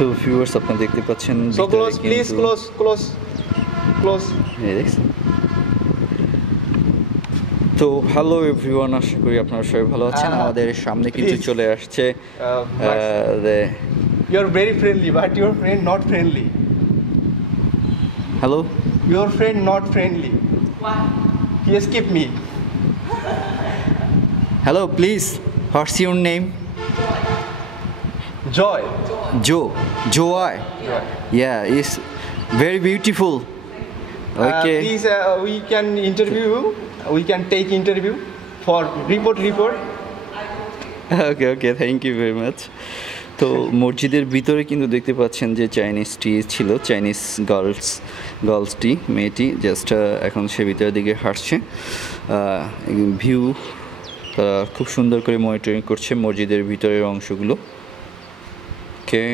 তো ভিউয়ার্স আপনারা দেখতে পাচ্ছেন So close, please, close. এই দেখছেন। তো হ্যালো এভরিওয়ান, আশা করি আপনারা সবাই ভালো আছেন। আমাদের সামনে কিন্তু Please. চলে আসছে You're very friendly, but your friend not friendly. Hello Your friend not friendly. Why? He escaped me. Hello please, what's your name? Joy. Joy. Yeah, it's very beautiful. Okay. Please, we can interview you. We can take interview for report. Okay thank you very much. তো মসজিদের ভিতরে কিন্তু দেখতে পাচ্ছেন যে Chinese টি ছিল, Chinese girls টি, মেয়েটি just এখন সে ভিতরের দিকে হাঁটছে। ভিউ তারা খুব সুন্দর করে মনিটরিং করছে মসজিদের ভিতরের অংশগুলো। ওকে।